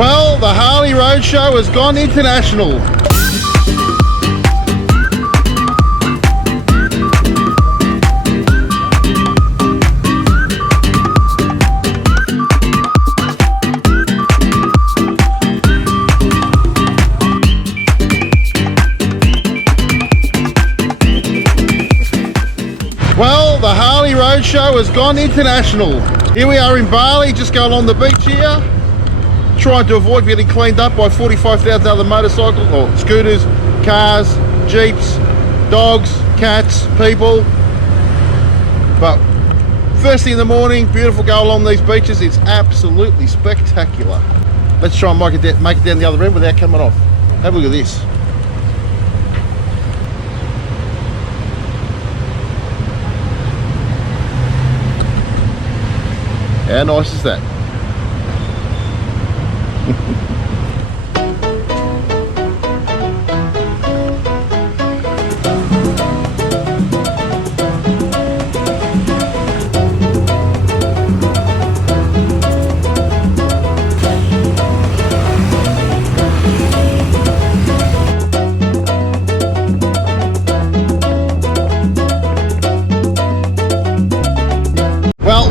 Well, the Harley Road Show has gone international. Well, the Harley Road Show has gone international. Here we are in Bali, just going along the beach here, trying to avoid getting cleaned up by 45,000 other motorcycles, or scooters, cars, jeeps, dogs, cats, people. But first thing in the morning, beautiful go along these beaches. It's absolutely spectacular. Let's try and make it down the other end without coming off. Have a look at this. How nice is that?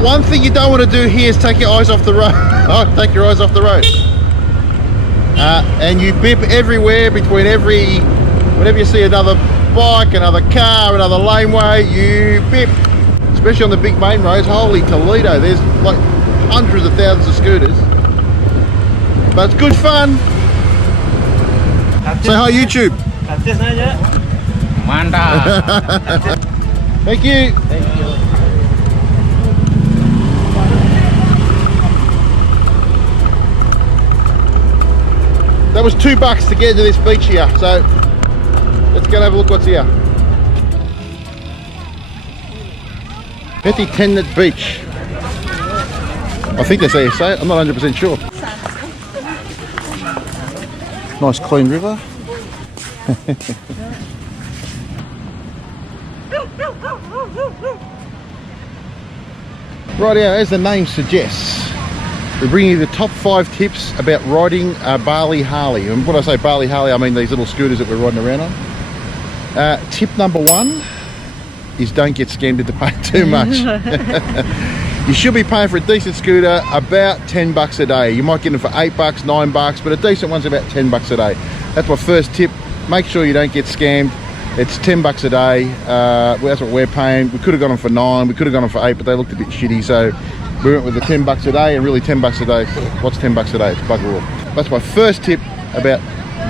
One thing you don't want to do here is take your eyes off the road. Oh, take your eyes off the road. And you bip everywhere between whenever you see another bike, another car, another laneway, you bip. Especially on the big main roads. Holy Toledo, there's like hundreds of thousands of scooters. But it's good fun. Say hi YouTube. Mantap. Thank you. Thank you. That was $2 to get into this beach here, so let's go and have a look what's here. Betty Tennant Beach. I think that's how you say it, I'm not 100% sure. Nice clean river. Right here, as the name suggests, we bring you the top 5 tips about riding a Bali Harley. And when I say Bali Harley, I mean these little scooters that we're riding around on. Tip number 1 is don't get scammed into paying too much. You should be paying for a decent scooter about $10 a day. You might get them for $8, $9, but a decent one's about $10 a day. That's my first tip. Make sure you don't get scammed. It's $10 a day. That's what we're paying. We could have got them for $9, we could have got them for $8, but they looked a bit shitty, so we went with the $10 a day, and really $10 a day. What's $10 a day? It's bugger all. That's my first tip about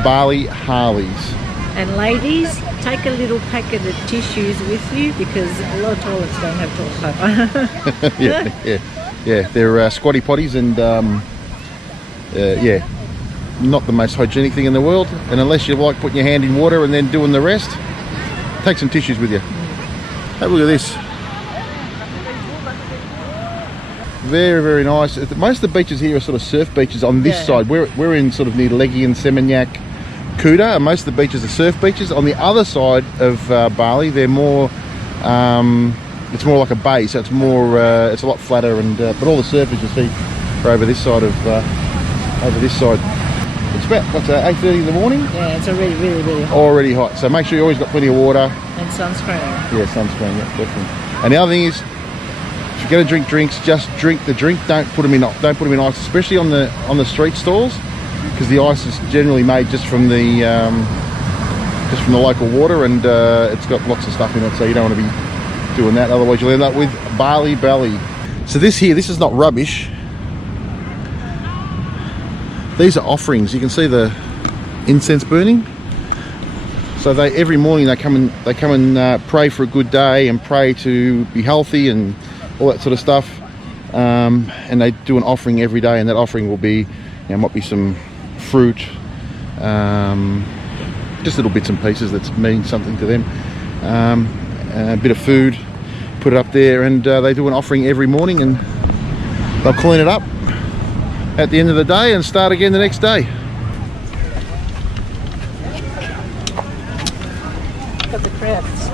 Bali Harleys. And ladies, take a little packet of tissues with you because a lot of toilets don't have toilet paper. yeah. They're squatty potties and yeah, not the most hygienic thing in the world. And unless you like putting your hand in water and then doing the rest, take some tissues with you. Have a look at this. Very, very nice. Most of the beaches here are sort of surf beaches on this side. We're in sort of near Leggy and Seminyak, Kuta, and most of the beaches are surf beaches. On the other side of Bali, they're more, it's more like a bay, so it's more, it's a lot flatter, and but all the surfers you see are over this side of, It's about, what's that, 8:30 in the morning? Yeah, it's already really hot. Already hot, so make sure you always got plenty of water. And sunscreen. Yeah, sunscreen, yeah, definitely. And the other thing is, if you're going to drink drinks, just drink the drink. Don't put them in ice, especially on the street stalls, because the ice is generally made just from the local water, and it's got lots of stuff in it, so you don't want to be doing that. Otherwise, you'll end up with Bali belly. So this is not rubbish. These are offerings. You can see the incense burning. So every morning they come and pray for a good day and pray to be healthy and all that sort of stuff, and they do an offering every day, and that offering will be, might be some fruit, just little bits and pieces that mean something to them, a bit of food, put it up there, and they do an offering every morning, and they'll clean it up at the end of the day and start again the next day. Got the crabs.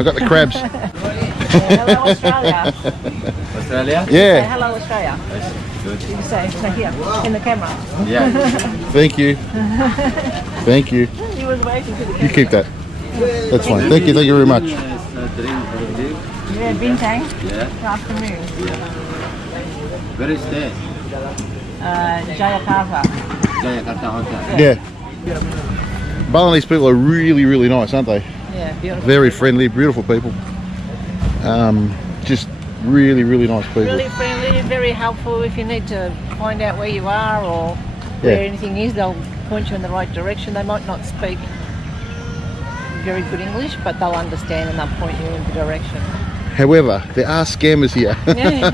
I got the crabs. Hello, Australia. Australia? Say Yeah. hello, Australia. Good. You say here, in the camera. Yeah. Thank you. Thank you. He was waiting for the camera. You keep that. That's fine. Thank you. Thank you very much. Yeah, Bintang. Yeah. Good afternoon. Where is that? Jayakarta. Jayakarta Hotel. Yeah. Balinese people are really, really nice, aren't they? Yeah, beautiful. Very friendly, beautiful people. Just really, really nice people. Really friendly, very helpful. If you need to find out where you are or where anything is, they'll point you in the right direction. They might not speak very good English, but they'll understand and they'll point you in the direction. However, there are scammers here. Yes.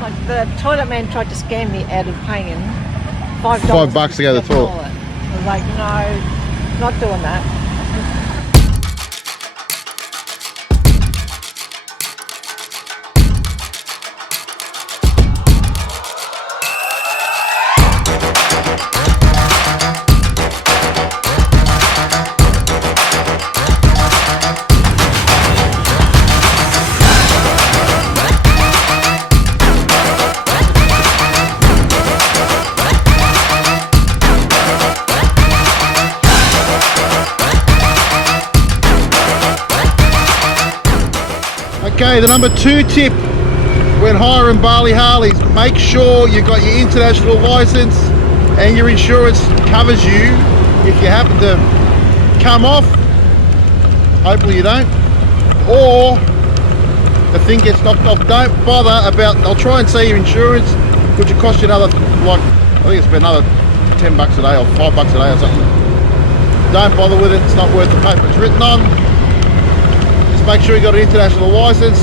Like the toilet man tried to scam me out of paying $5 $5 to go to the toilet. I was like, no, not doing that. Okay, the number 2 tip when hiring Bali Harleys, make sure you've got your international license and your insurance covers you if you happen to come off. Hopefully you don't. Or the thing gets knocked off. Don't bother about, they'll try and say your insurance, which will cost you another, like, I think it's about another $10 a day or $5 a day or something. Don't bother with it, it's not worth the paper it's written on. Make sure you got an international license,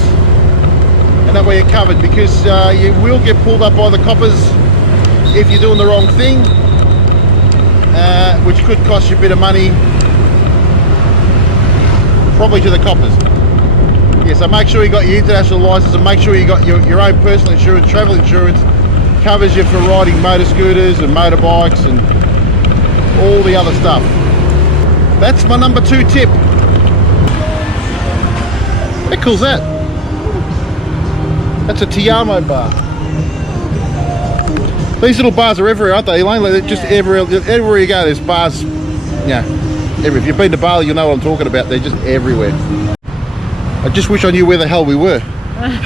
and that way you're covered, because you will get pulled up by the coppers if you're doing the wrong thing, which could cost you a bit of money, probably to the coppers. Yeah, so make sure you got your international license, and make sure you got your own personal insurance. Travel insurance covers you for riding motor scooters and motorbikes and all the other stuff. That's my number 2 tip. How cool's that? That's a Tiamo bar. These little bars are everywhere, aren't they, Elaine? Like, just everywhere you go, there's bars. Yeah, if you've been to Bali, you'll know what I'm talking about. They're just everywhere. I just wish I knew where the hell we were. Find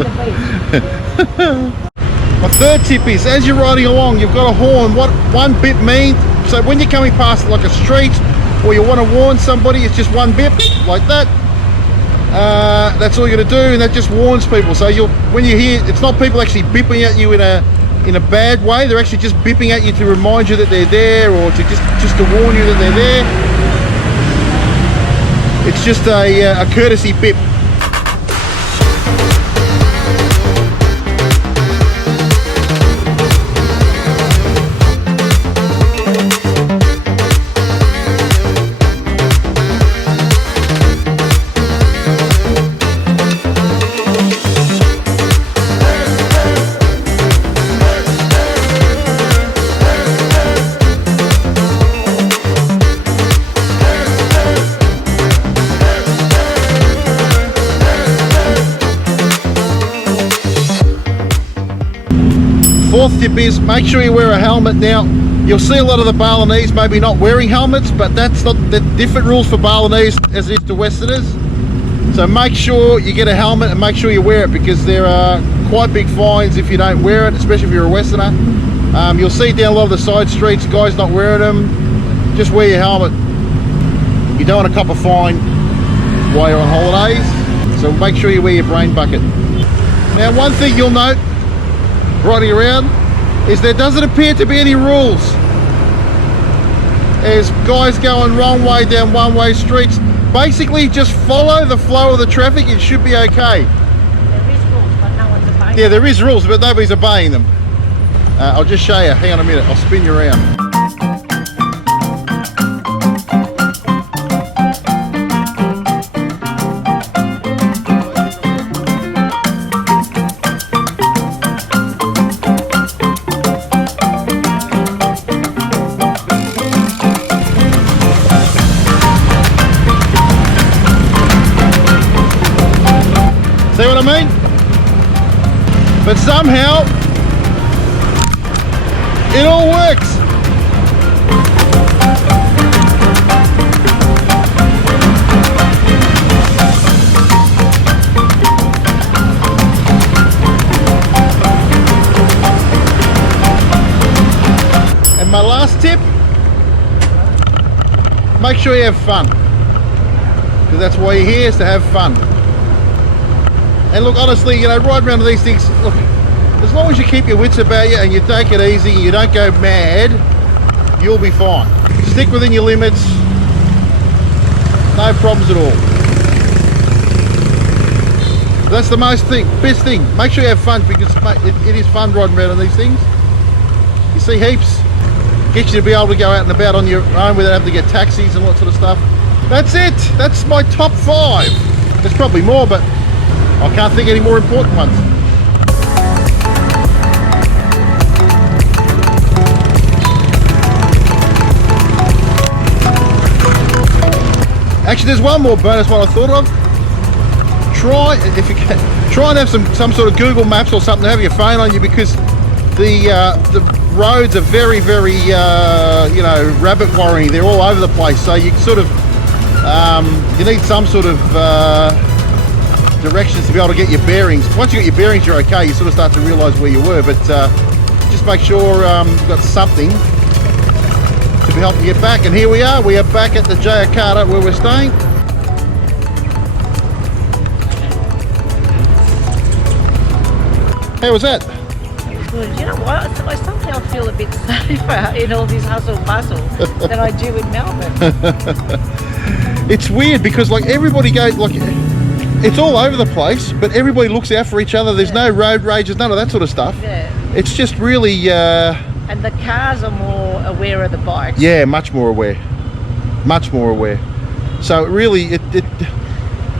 the beach. My 3rd tip is, as you're riding along, you've got a horn. What one bip means, so when you're coming past like a street, or you want to warn somebody, it's just one bip, like that. That's all you're going to do, and that just warns people. So when you hear, it's not people actually bipping at you in a bad way. They're actually just bipping at you to remind you that they're there, or to just to warn you that they're there. It's just a courtesy bip. Fourth tip is, make sure you wear a helmet. Now, you'll see a lot of the Balinese maybe not wearing helmets, but that's not the different rules for Balinese as it is to Westerners. So make sure you get a helmet and make sure you wear it, because there are quite big fines if you don't wear it, especially if you're a Westerner. You'll see down a lot of the side streets, guys not wearing them. Just wear your helmet. You don't want to cop a fine while you're on holidays, so make sure you wear your brain bucket. Now, one thing you'll note riding around is there doesn't appear to be any rules. There's guys going wrong way down one-way streets. Basically, just follow the flow of the traffic. It should be okay. There is rules, but no one's obeying. Yeah, there is rules, but nobody's obeying them. I'll just show you. Hang on a minute. I'll spin you around. But somehow, it all works. And my last tip, make sure you have fun. Because that's why you're here, is to have fun. And look, honestly, you know, ride around to these things, look, as long as you keep your wits about you and you take it easy and you don't go mad, you'll be fine. Stick within your limits, no problems at all. That's the best thing. Make sure you have fun, because it is fun riding around on these things. You see heaps. Get you to be able to go out and about on your own without having to get taxis and all that sort of stuff. That's it. That's my top 5. There's probably more, but I can't think of any more important ones. Actually, there's one more bonus one I thought of. Try, if you can, try and have some sort of Google Maps or something to have your phone on you, because the roads are very, very, you know, rabbit warrening. They're all over the place, so you sort of, you need some sort of directions to be able to get your bearings. Once you get your bearings, you're okay. You sort of start to realise where you were, but just make sure you've got something to be helping you get back. And here we are back at the Jakarta where we're staying. How was that? Good. You know what? I somehow feel a bit safer in all this hustle bustle than I do in Melbourne. It's weird because like everybody goes, like it's all over the place, but everybody looks out for each other. There's no road rages, none of that sort of stuff. Yeah. It's just really and the cars are more aware of the bikes. Yeah, much more aware. Much more aware. So it really,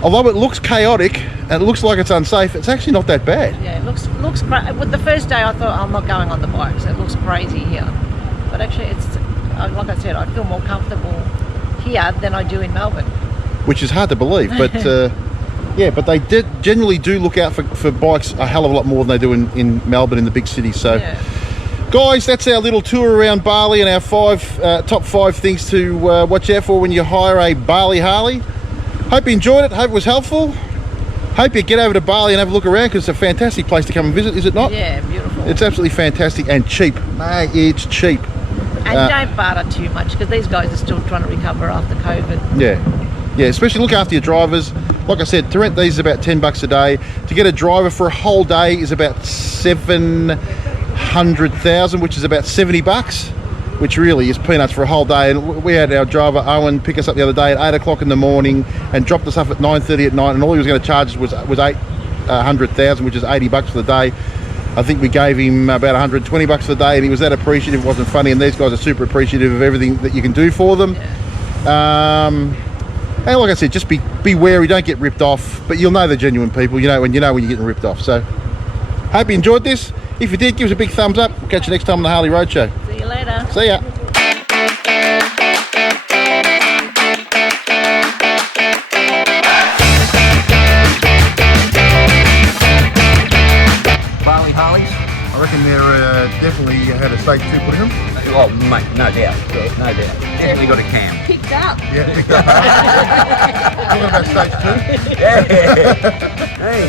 although it looks chaotic and it looks like it's unsafe, it's actually not that bad. Yeah, it looks great. With the first day I thought, I'm not going on the bikes. It looks crazy here. But actually it's, like I said, I feel more comfortable here than I do in Melbourne. Which is hard to believe, but yeah, but they generally do look out for bikes a hell of a lot more than they do in Melbourne, in the big cities. So yeah. Guys, that's our little tour around Bali and our top 5 things to watch out for when you hire a Bali Harley. Hope you enjoyed it, hope it was helpful. Hope you get over to Bali and have a look around, because it's a fantastic place to come and visit, is it not? Yeah, beautiful. It's absolutely fantastic and cheap. Mate, it's cheap. And don't barter too much, because these guys are still trying to recover after COVID. Yeah, especially look after your drivers. Like I said, to rent these is about $10 a day. To get a driver for a whole day is about 700,000, which is about $70, which really is peanuts for a whole day. And we had our driver Owen pick us up the other day at 8 o'clock in the morning and dropped us off at 9:30 at night, and all he was going to charge us was 800,000, which is $80 for the day. I think we gave him about $120 for the day, and he was that appreciative. It wasn't funny, and these guys are super appreciative of everything that you can do for them. And like I said, just be wary, don't get ripped off, but you'll know they're genuine people, you know when you're getting ripped off. So hope you enjoyed this. If you did, give us a big thumbs up. We'll catch you next time on the Harley Road Show. See you later. See ya. Bali Harleys, I reckon they're definitely had a stage 2 put in them. Oh, mate, no doubt. No doubt. Definitely got a cam. Picked up. Yeah, picked up. Talking about stage 2? Yeah. Hey.